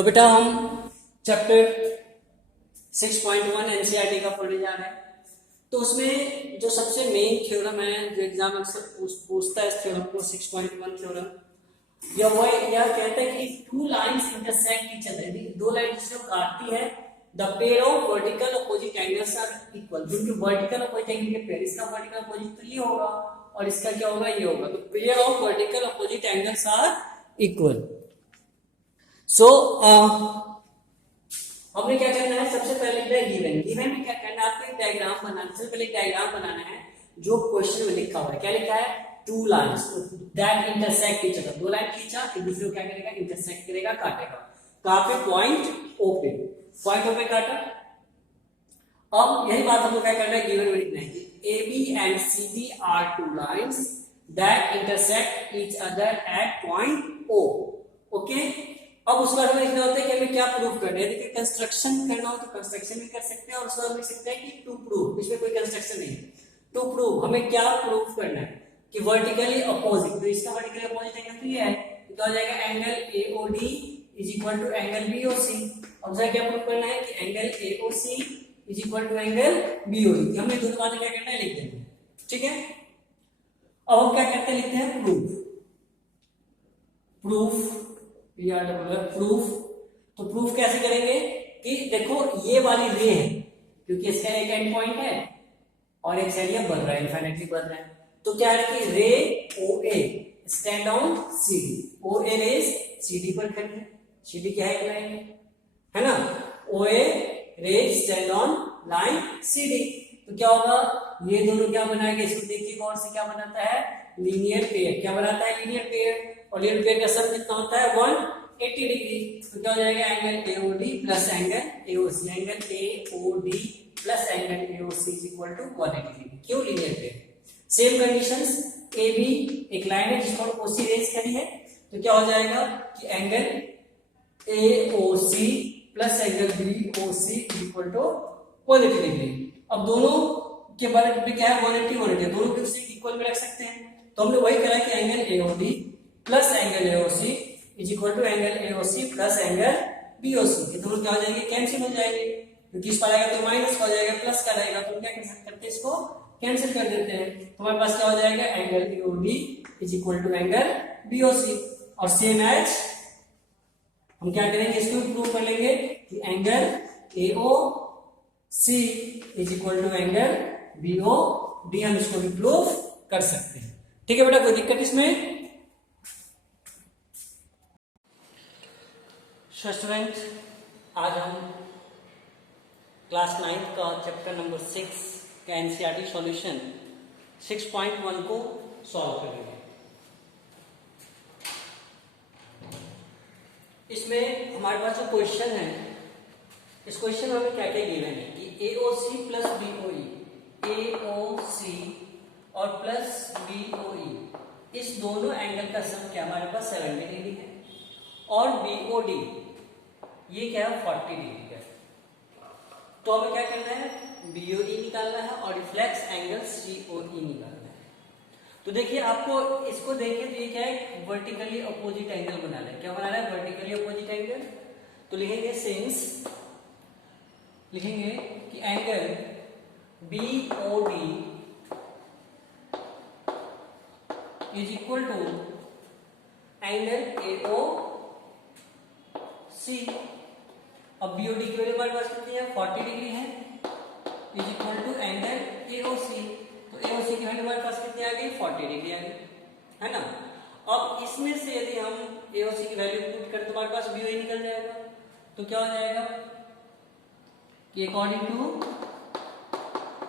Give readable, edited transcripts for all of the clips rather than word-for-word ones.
तो बेटा हम चैप्टर 6.1 एनसीईआरटी का पढ़ने जा रहे हैं। तो उसमें जो सबसे मेन थ्योरम है जो एग्जाम अक्सर पूछता है इस थ्योरम को 6.1 थ्योरम, यह कहता है कि two lines intersect each other, दो लाइन जिसको काटती है, the pair of vertical opposite angles are equal. क्योंकि वर्टिकल अपोजिट एंगल के पेयर, इसका वर्टिकल अपोजिट तो ये होगा और इसका क्या होगा, ये होगा। तो pair of vertical opposite angles are equal. So हमने क्या करना है, सबसे पहले गिवन में क्या करना है, आपको एक डायग्राम बनाना। सबसे पहले एक डायग्राम बनाना है जो क्वेश्चन में लिखा हुआ है। क्या लिखा है, to lines that intersect each other. दो लाइन खींचा, एक दूसरे को क्या करेगा, इंटरसेक्ट करेगा, काटेगा। कहां पे, पॉइंट ओ पे, पॉइंट ओ पे काटा। अब यही बात हमको क्या करना है, गिवन में लिखना है कि A B and C D are two lines that intersect each other at point O. Okay, अब उसके बाद हमें लिखना होता है कि हमें क्या प्रूव करना है। यदि कंस्ट्रक्शन करना हो तो कंस्ट्रक्शन भी कर सकते हैं, और उसके बाद लिख सकते हैं कि टू प्रूव, इसमें कोई कंस्ट्रक्शन नहीं है। टू प्रूव हमें क्या प्रूव करना है कि वर्टिकली अपोजिट, तो इसका वर्टिकली अपोजिट एंगल तो ये है, तो क्या हो जाएगा, angle AOD is equal to angle BOC. अब जरा क्या प्रूव करना है कि angle AOC is equal to angle BOC. हमने दोनों बातें क्या करना है, लिख देना है। ठीक है, अब हम क्या करते हैं, लिखते हैं प्रूफ। प्रूफ तो प्रूफ कैसे करेंगे कि देखो ये वाली रे है, क्योंकि इसका एक एंड पॉइंट है और एक साइड ये बढ़ रहा है, इनफाइनाइटली बढ़ रहा है। तो क्या है कि ray O A stand on C D. O A rays C D पर खड़ी है, सी डी क्या है, लाइन है ना। O A rays stand on line C D. तो क्या होगा, ये दोनों क्या बनाएंगे, इसको देखिए गौर से, क्या बनाता है, लीनियर पेयर। क्या बनाता है, लीनियर पेयर। और लीनियर पेयर का सम कितना होता है, 180 डिग्री। तो क्या हो जाएगा, angle AOD plus angle AOC. Angle AOD plus angle AOC is equal to 180 degree. क्यों, linear pair. Same conditions, A B एक लाइन है जिसको ओसी रेज करी है, तो क्या हो जाएगा कि angle AOC plus angle BOC is equal to 180 degree. अब दोनों के बारे में क्या है, 180 180, दोनों को इक्वल में रख सकते हैं। तो हमने वही करा कि angle AOD plus angle AOC is equal to angle AOC plus angle BOC. ये दोनों क्या हो जाएंगे, कैंसिल हो जाएंगे, क्योंकि इस पर आएगा तो माइनस हो जाएगा, प्लस का रहेगा, तो क्या करते हैं, इसको कैंसिल कर देते हैं। तो हमारे पास क्या हो जाएगा, angle AOD is equal to angle BOC. और सेम एज हम क्या करेंगे, इसको प्रूव कर लेंगे कि angle AOC is equal to angle BOD. हम इसको भी प्रूव कर सकते हैं। ठीक है बेटा, कोई दिक्कत इसमें। स्टूडेंट, आज हम क्लास 9 का चैप्टर नंबर 6 का एनसीईआरटी सॉल्यूशन 6.1 को सॉल्व करेंगे। इसमें हमारे पास जो क्वेश्चन है, इस क्वेश्चन में हमें क्या क्या गिवन है कि एओसी प्लस बीओई, एओसी और प्लस बीओई, इस दोनों एंगल का सम क्या हमारे पास 70 डिग्री है, और बीओडी ये क्या है, 40 डिग्री का। तो हमें क्या करना है, बीओई निकालना है और रिफ्लेक्स एंगल सीओई निकालना है। तो देखिए, आपको इसको देखिए तो ये क्या है, वर्टिकली अपोजिट एंगल बनाना है। क्या बनाना है, वर्टिकली अपोजिट एंगल। तो लिखेंगे सिंस, लिखेंगे कि angle BOD is equal to angle AOC. अब बीओडी की वैल्यू हमारे पास कितनी है, 40 डिग्री है, is equal to angle AOC. तो एओसी की वैल्यू हमारे पास कितनी आ गई, 40 डिग्री आ गई, है ना। अब इसमें से यदि हम एओसी की वैल्यू पुट करें तो हमारे पास बीओई निकल जाएगा। तो क्या हो जाएगा कि अकॉर्डिंग टू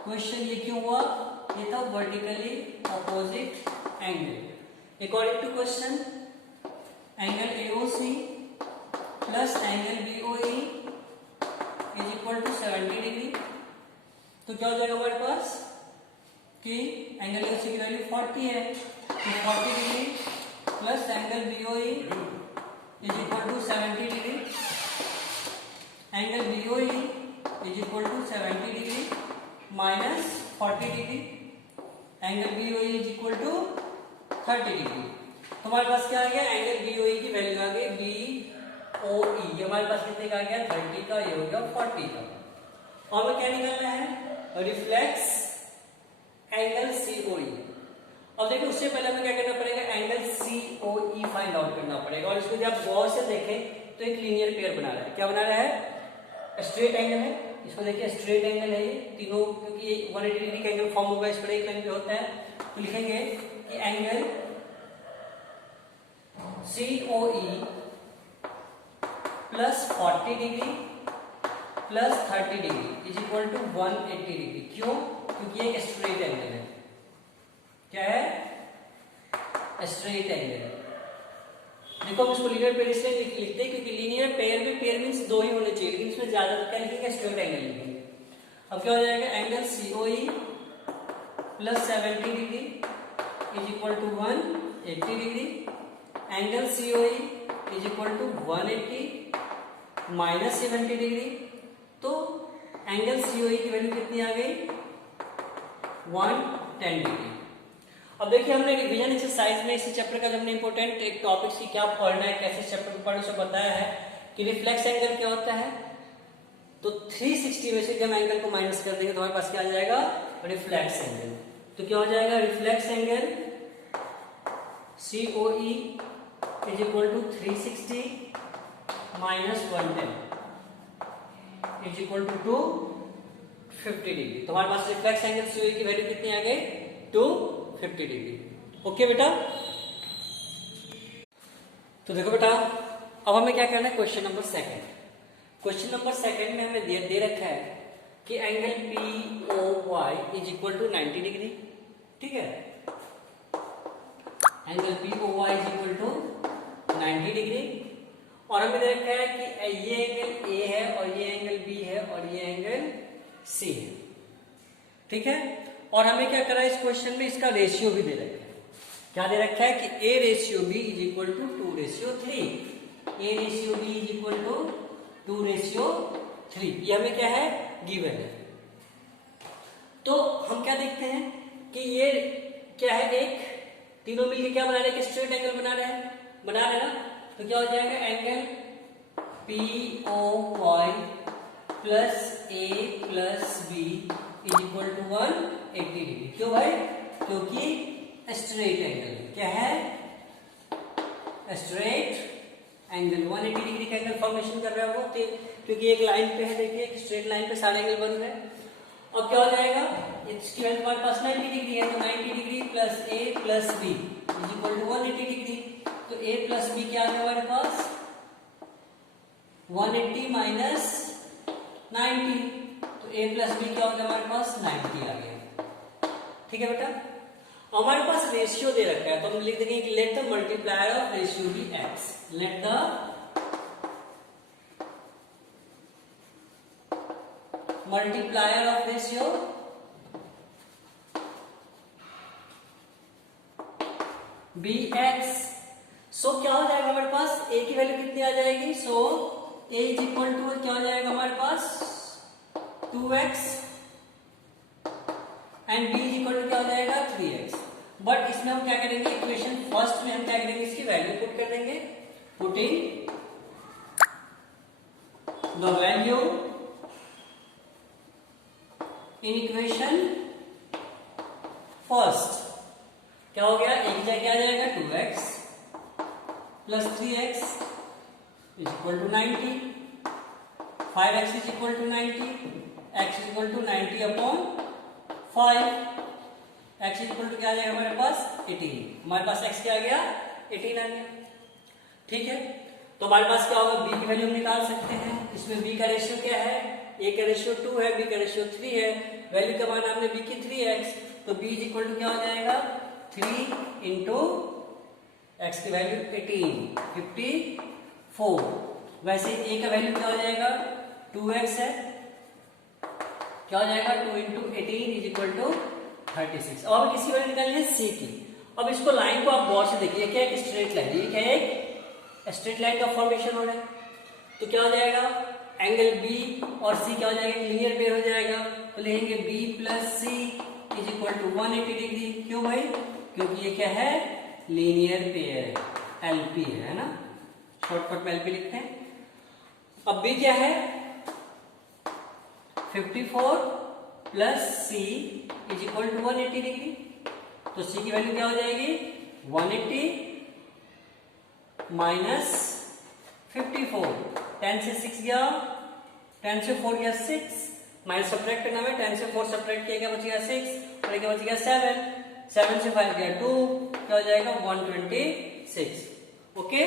क्वेश्चन ये क्यों हुआ, ये था vertically opposite angle. According to question angle AOC plus angle BOE is equal to 70 degree. तो क्या हो जाएगा हमारे पास कि एंगल एओसी की वैल्यू 40 है, तो 40 degree plus angle BOE is equal to 70 degree. Angle BOE is equal to 70 degree minus 40 degree. Angle BOE is equal to 30 degree. हमारे पास क्या आ गया, एंगल बीओई की वैल्यू आ गई ओ ई, ये हमारे पास कितने का आ गया 30 का, ये हो गया 40 का। और हमें क्या निकालना है रिफ्लेक्स एंगल सीओई। अब देखिए उससे पहले हमें क्या करना पड़ेगा एंगल सीओई फाइंड आउट करना पड़ेगा। और इसको जब गौर से देखें तो एक लीनियर पेयर बना रहा है। क्या बना रहा है स्ट्रेट एंगल है, इसको देखिए स्ट्रेट एंगल है ये तीनों, क्योंकि ये 180 डिग्री का एंगल फॉर्म होगा इस पर एक लाइन पे होता है। तो लिखेंगे कि angle COE plus 40 degree plus 30 degree is equal to 180 degree. क्यों? क्योंकि ये स्ट्रेट एंगल है। क्या है स्ट्रेट एंगल। देखो हम इसको लीनियर पेयर इसलिए लिखते हैं क्योंकि लीनियर पेयर में पेयर मींस दो ही होने चाहिए, लेकिन इसमें ज्यादा क्या लिखेंगे स्ट्रेट एंगल लिखेंगे। अब क्या हो जाएगा angle COE plus 70 degree is equal to 180 degree, angle COE is equal to 180 minus 70 degree. तो एंगल COE की वैल्यू कितनी आ गई 110 डिग्री। अब देखिए हमने रिवीजन एक्सरसाइज में इस चैप्टर का जो हमने इंपॉर्टेंट एक टॉपिक की क्या पढ़ना है, कैसे चैप्टर को पढ़ना, उसे बताया है कि रिफ्लेक्स एंगल क्या होता है। तो 360 में से हम एंगल को माइनस कर देंगे तो हमारे पास क्या आ जाएगा रिफ्लेक्स एंगल। तो क्या हो जाएगा reflex angle COE is equal to 360 minus 110 is equal to 250 degree. तो हमारे पास रिफ्लेक्स एंगल COE की वैल्यू कितनी आ गई 250 डिग्री। ओके बेटा। तो देखो बेटा अब हमें क्या करना है question number second. Question number second में हमें दे रखा है कि angle POY is equal to 90 degree. ठीक है, angle POY is equal to 90 degree. और हमें दे रखा है कि ये एंगल A है और ये एंगल B है और ये एंगल C है। ठीक है, और हमें क्या करा है इस क्वेश्चन में इसका रेशियो भी दे रखा है। क्या दे रखा है कि A ratio B is equal to 2 ratio 3। A ratio B is equal to 2 ratio 3, ये हमें क्या है गिवन है। तो हम क्या देखते हैं कि ये क्या है एक तीनों मिलके क्या बना रहे हैं कि स्ट्रेट एंगल बना रहे हैं ना। तो क्या हो जाएगा angle POY plus A plus B is equal to 180 degree. क्यों भाई? क्योंकि स्ट्रेट एंगल क्या है स्ट्रेट एंगल 180 डिग्री का एंगल फॉर्मेशन कर रहा है वो, क्योंकि एक लाइन पे है, देखिए एक स्ट्रेट लाइन पे सारे एंगल बन रहे हैं। अब क्या हो जाएगा इसकी वैल्यू हमारे पास 90 डिग्री है, तो 90 degree plus A plus B is equal to 180 degree. तो A प्लस B क्या आ गया हमारे पास 180 माइनस 90, तो A प्लस B क्या हो गया हमारे पास 90 आ गया। ठीक है बेटा, हमारे पास रेशियो दे रखा है तो हम लिख देंगे कि let the multiplier of ratio be x। Let the multiplier of ratio be x. So क्या हो जाएगा हमारे पास a की वैल्यू कितनी आ जाएगी, so a is equal to क्या हो जाएगा हमारे पास 2x and b is equal to क्या हो जाएगा 3x। बट इसमें हम क्या करेंगे इक्वेशन फर्स्ट में हम क्या करेंगे इसकी वैल्यू पुट कर देंगे, putting the value in equation first. क्या हो गया एक जगह क्या आ जाएगा 2x plus 3x is equal to 90, 5x is equal to 90, x is equal to 90 upon 5, x is equal to क्या आ जाएगा हमारे पास 18। हमारे पास x क्या आ गया 18 आ गया। ठीक है, तो हमारे पास क्या होगा b की वैल्यू हम निकाल सकते हैं। इसमें b का रेशियो क्या है, a का रेशियो 2 है, b का रेशियो 3 है, वैल्यू का मान हमने b की 3x, तो b इज इक्वल टू क्या हो जाएगा 3 इंटू x की वैल्यू 18 54। वैसे a का वैल्यू क्या हो जाएगा 2x है, क्या हो जाएगा 2 इंटू 18 इज इक्वल टू 36। अब हमें किसी वैल्यू निकालनी है c की। अब इसको लाइन को आप गौर से देखिए, क्या एक स्ट्रेट लाइन, ये क्या है एक स्ट्रेट लाइन का फॉर्मेशन हो रहा है। तो क्या हो जाएगा एंगल b और c क्या हो जाएगा लीनियर पेयर हो जाएगा। तो लेंगे b plus c is equal to 180 degree. क्यों भाई? क्योंकि ये क्या है लीनियर पेयर है, LP है ना, शॉर्टकट में LP लिखते हैं। अब बी क्या है, 54 plus C is equal to 180 degree. तो सी की वैल्यू क्या हो जाएगी, 180 माइनस 54, 10 से 6 गया, 10 से 4 गया 6, माइनस सब्ट्रैक्ट करना है, 10 से 4 सब्ट्रैक्ट किया गया, बच गया 6 और क्या बच गया 7, 7 से 5 गया 2, क्या हो जाएगा 126। ओके,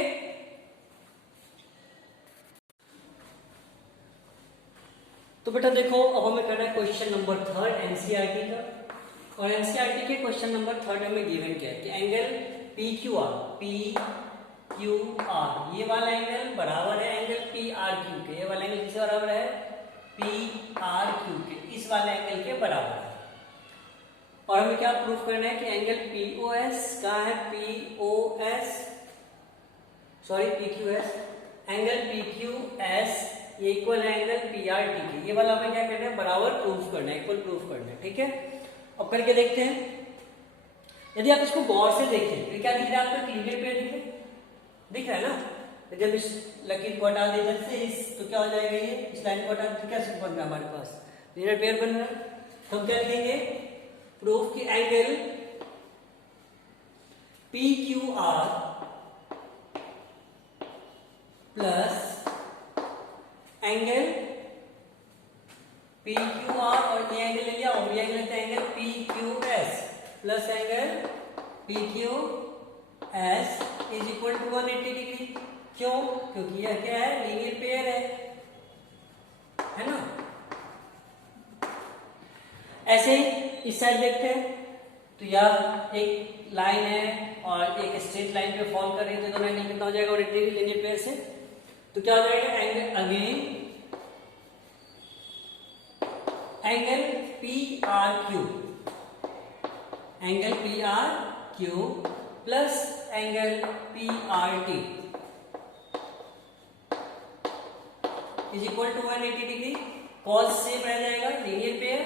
तो बेटा देखो अब हमें करना है क्वेश्चन नंबर 3 एनसीईआरटी का। और एनसीईआरटी के क्वेश्चन नंबर 3 में गिवन क्या है कि एंगल PQR ये वाला एंगल बराबर है एंगल PRQ के, ये वाला एंगल किससे बराबर है, PRQ के, इस वाले एंगल के बराबर है। और हमें क्या प्रूफ करना है कि एंगल POS कहाँ है, PQS एंगल PQS ये इक्वल है एंगल PRT के, ये वाला हमें क्या करना है, बराबर प्रूफ करना है, इक्वल प्रूफ करना है। ठीक है, अब करके देखते हैं। यदि आप इसको गौर से देखें तो क्या दिख रहा है आपको, लीनियर पेयर दिख रहा है ना। तो जब इस लकीर को हटा दे इधर से इस, तो क्या हो जाएगा, ये इस लाइन को हटा दे तो क्या बन रहा है हमारे पास, लीनियर पेयर बन रहा है। तो हम क्या लिखेंगे, प्रूफ की angle PQR plus angle PQR और ये एंगल ले लिया और ये एंगल लेते हैं angle PQS plus angle PQS is equal to 180 degree. क्यों, क्योंकि यह क्या है, लीनियर पेयर है ना। ऐसे ही इस साइड देखते हैं, तो यह एक लाइन है और एक स्ट्रेट लाइन पे फॉर्म कर रही है, तो दोनों एंगल कितना हो जाएगा 180 डिग्री लीनियर पेयर से। तो क्या हो जाएगा, angle again angle PRQ plus angle PRT is equal to 180 degree. Cause same रह जाएगा, लीनियर पेयर।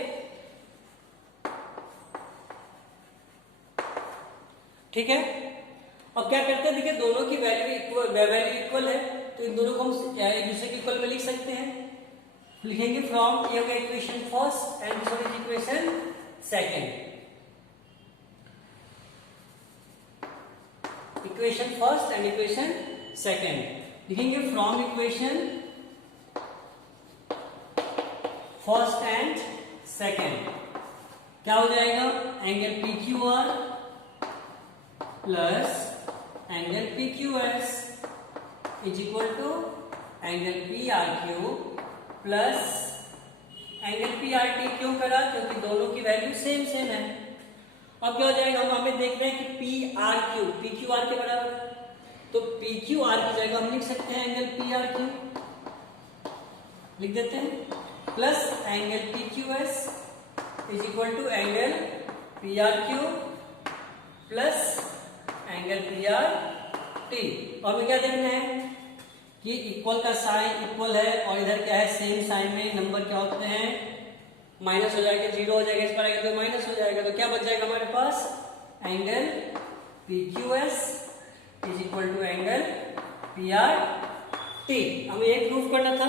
ठीक है, अब क्या करते हैं, देखिए दोनों की वैल्यू इक्वल है, तो इन दोनों को हम एक दूसरे के इक्वल में लिख सकते हैं। लिखेंगे फ्रॉम, ये होगा equation first and this is equation second. Equation first and equation second लिखेंगे from equation first and second. क्या हो जाएगा, angle PQR plus angle PQS is equal to angle PRQ plus angle PRT। क्यों करा, क्योंकि दोनों की वैल्यू सेम है। अब क्या हो जाएगा, हम हमें देख रहे हैं कि PRQ PQR के बराबर है, तो PQR की जगह हम लिख सकते हैं एंगल PRQ, लिख देते हैं, plus angle PQS is equal to angle PRQ plus angle PRT। और हमें क्या देखना है कि इक्वल का साइन इक्वल है और इधर क्या है, सेम साइन में नंबर क्या होते हैं, माइनस हो जाएगा, जीरो हो जाएगा, इस पर आएगा तो माइनस हो जाएगा, तो क्या बच जाएगा हमारे पास, angle PQS is equal to angle PRT। हमें ये प्रूफ करना था।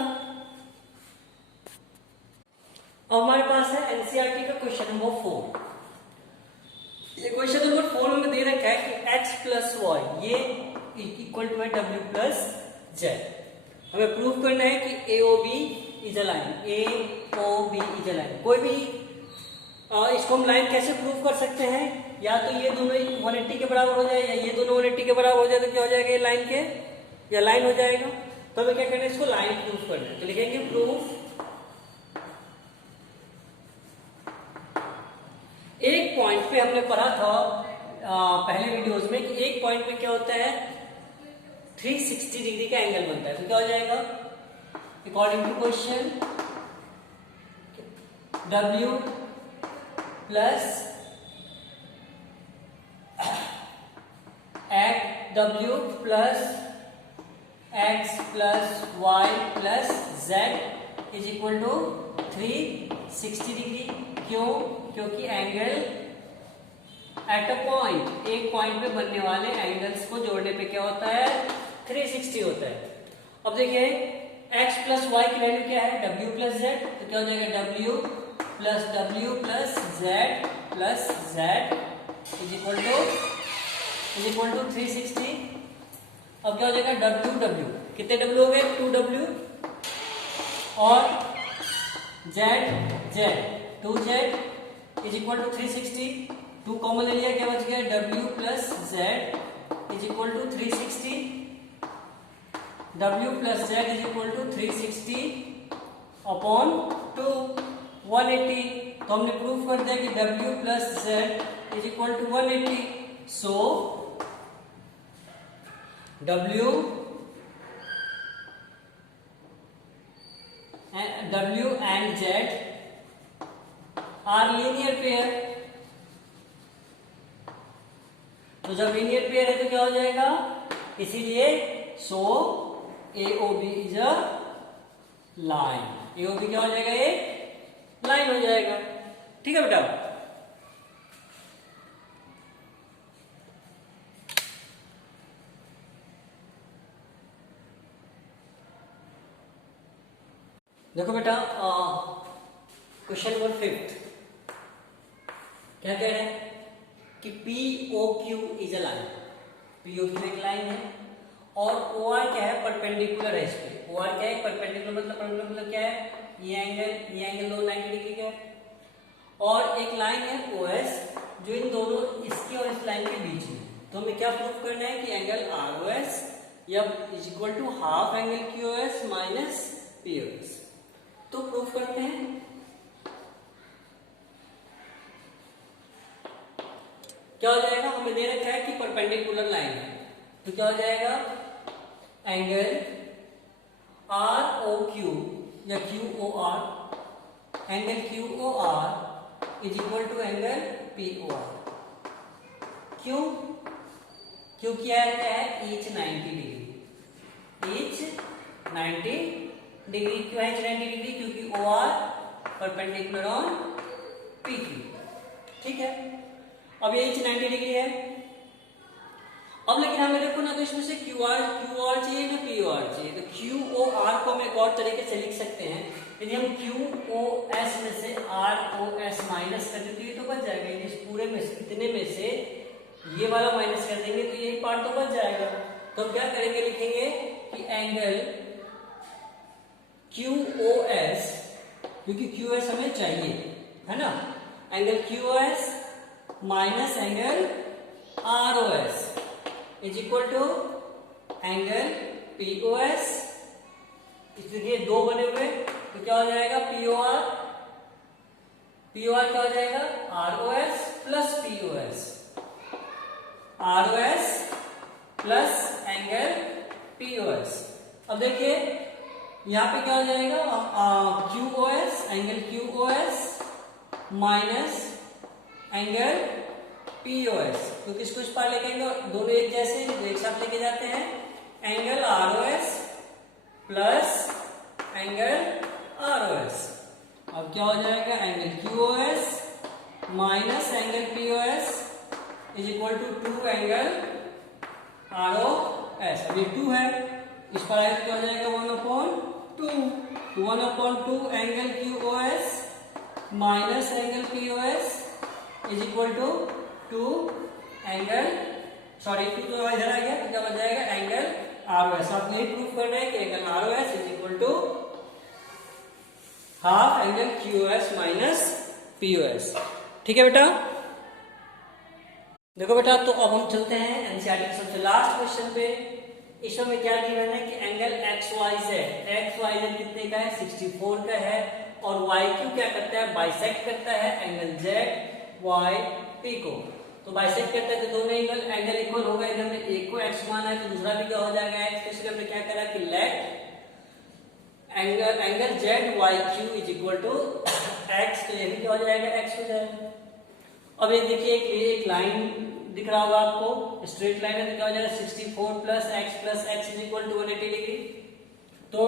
अब हमारे पास है एनसीईआरटी का क्वेश्चन नंबर 4। ये क्वेश्चन नंबर 4 में दे रखा है कि x प्लस वाई ये इक्वल टू है w प्लस जेड। हमें प्रूव करना है कि AOB is a line, AOB is a line. कोई भी इसको हम लाइन कैसे प्रूव कर सकते हैं, या तो ये दोनों 180 के बराबर हो जाए या ये दोनों 180 के बराबर हो जाए, तो क्या हो जाएगा, ये लाइन के या लाइन हो जाएगा। तो हमें क्या करना है, इसको लाइन प्रूफ करना है। तो लिखेंगे प्रूफ, एक पॉइंट पे हमने पढ़ा था पहले वीडियोस में कि एक पॉइंट पे क्या होता है, 360 डिग्री का एंगल बनता है। तो क्या हो जाएगा, according to question W plus W plus x plus y plus z is equal to 360 degree. क्यों, क्योंकि एंगल एट अ पॉइंट, एक पॉइंट पे बनने वाले एंगल्स को जोड़ने पे क्या होता है, 360 होता है। अब देखिए x प्लस वाई की वैल्यू क्या है, w प्लस जेड, तो क्या हो जाएगा w plus z plus z is equal to 360। अब क्या हो जाएगा w कितने w हो गए, 2w, और z 2z is equal to 360। 2 common ले लिया, क्या बच गया w plus z is equal to 360। w plus z is equal to 360 upon 2 180। तो हमने प्रूफ कर दिया कि w plus z is equal to 180। So w and z are linear pair. तो जब लीनियर पेयर है तो क्या हो जाएगा, इसीलिए सो AOB is a line. AOB क्या हो जाएगा, एक लाइन हो जाएगा। ठीक है बेटा, देखो बेटा क्वेश्चन नंबर 5 क्या कह रहे हैं कि POQ is a line. POQ एक लाइन है और OR क्या है, परपेंडिकुलर है इस पे। OR क्या है, परपेंडिकुलर, मतलब क्या है, ये एंगल दो 90 डिग्री का है। और एक लाइन है OS जो इन दोनों, इसकी और इस लाइन के बीच में। तो हमें क्या प्रूफ करना है कि एंगल ROS या is equal to half angle QOS minus POS। तो प्रूफ करते हैं। क्या हो जाएगा, हमें दे रखा है कि परपेंडिकुलर लाइन है, तो क्या हो जाएगा, एंगल ROQ या QOR, angle QOR is equal to angle POR। क्यों, क्योंकि क्या है, ईच 90 डिग्री, ईच 90 डिग्री। क्यों है 90 डिग्री, क्योंकि OR परपेंडिकुलर ऑन PQ। ठीक है, अब ये 90 डिग्री है। अब लेकिन हमें देखो ना, तो इसमें से QR चाहिए ना POR चाहिए। तो QOR को हम एक और तरीके से लिख सकते हैं, यदि हम QOS में से ROS माइनस कर देते तो बच जाएगा। इस पूरे में इतने में से ये वाला माइनस कर देंगे तो ये पार्ट तो बच जाएगा। तो हम क्या करेंगे, लिखेंगे कि एंगल QOS, क्योंकि QS हमें चाहिए, है ना, angle QOS minus angle ROS is equal to angle POS। इसलिए दो बने हुए, तो क्या हो जाएगा, POR क्या हो जाएगा, ROS plus POS, ROS plus angle POS। अब देखिए यहां पे क्या हो जाएगा, QOS, angle QOS minus angle POS, क्योंकि इसको इस पार लेके दोनों एक जैसे एक साथ लेके जाते हैं। Angle ROS plus angle ROS, अब क्या हो जाएगा, angle QOS minus angle POS is equal to 2 angle ROS। अब ये 2 है, इस पर आएगा क्या हो जाएगा, 1/2, 1/2 angle QOS minus angle POS is equal to 2 angle, sorry 2 तो इधर आ गया, तो क्या बच जाएगा, एंगल ROS। आपको यही प्रूफ करना है कि angle ROS is equal to half angle QOS minus POS। ठीक है बेटा, देखो बेटा, तो अब हम चलते हैं एनसीईआरटी के सबसे लास्ट क्वेश्चन पे। इसमें में क्या गिवन है कि एंगल XYZ कितने का है, 64 का है, और YQ क्या करता है, बाइसेक्ट करता है एंगल ZYP को। तो बाइसेक्ट करता है तो दोनों एंगल इक्वल होगा। इधर में एक को x माना है तो दूसरा भी क्या हो जाएगा x। तो इसलिए हमने क्या करा कि let angle ZYQ is equal to x, तो ये भी क्या हो जाएगा, x हो जाएगा। अब ये देखिए एक लाइन दिख रहा होगा आपको, स्ट्रेट लाइन है, तो क्या हो जाएगा 64 plus x is equal to 180 degree. तो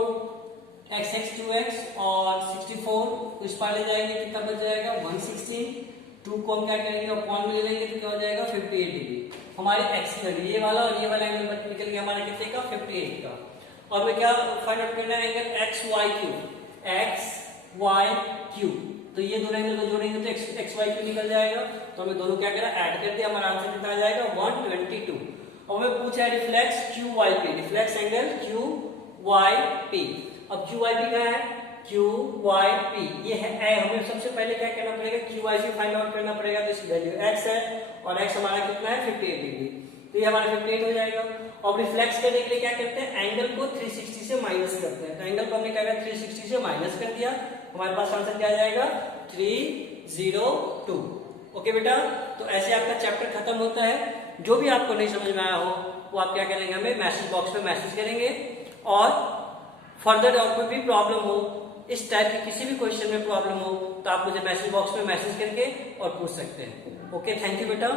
x 2x और 64 को इस पार ले जाएंगे, कितना बच जाएगा 116। 2 को हम क्या करेंगे, अपॉन में ले लेंगे तो क्या हो जाएगा 58 डिग्री। हमारे x की वैल्यू ये वाला और ये वाला एंगल निकल गया हमारा कितने का, 58 का। और मैं क्या फाइंड आउट करना है, angle X Y Q, X Y Q. तो ये दोनों एंगल को जोड़ेंगे तो एक्स वाई क्यू निकल जाएगा। तो हमें दोनों क्या करा, ऐड कर दिया, हमारा आंसर कितना आ जाएगा 122। और हमें पूछा है reflex Q Y P, reflex angle Q Y P. अब क्यू वाई पी क्या है, क्यू वाई पी ये है ए। हमें सबसे पहले क्या करना पड़ेगा, Q Y P find out करना पड़ेगा। तो इसकी वैल्यू एक्स है और एक्स हमारा कितना है 58 डिग्री, तो ये हमारा 58 हो जाएगा। और रिफ्लेक्स करने के लिए क्या करते हैं, एंगल को 360 से माइनस करते हैं। तो एंगल को हमने क्या किया 360 से माइनस कर दिया, हमारे पास आंसर क्या आ जाएगा 302। ओके बेटा, तो ऐसे आपका चैप्टर खत्म होता है। जो भी आपको नहीं समझ में आया हो वो आप क्या करेंगे, हमें मैसेज बॉक्स में मैसेज करेंगे। और फर्दर और कोई भी प्रॉब्लम हो, इस टाइप की किसी भी क्वेश्चन में प्रॉब्लम हो, तो आप मुझे मैसेज बॉक्स में मैसेज करके और पूछ सकते हैं। ओके, थैंक यू बेटा।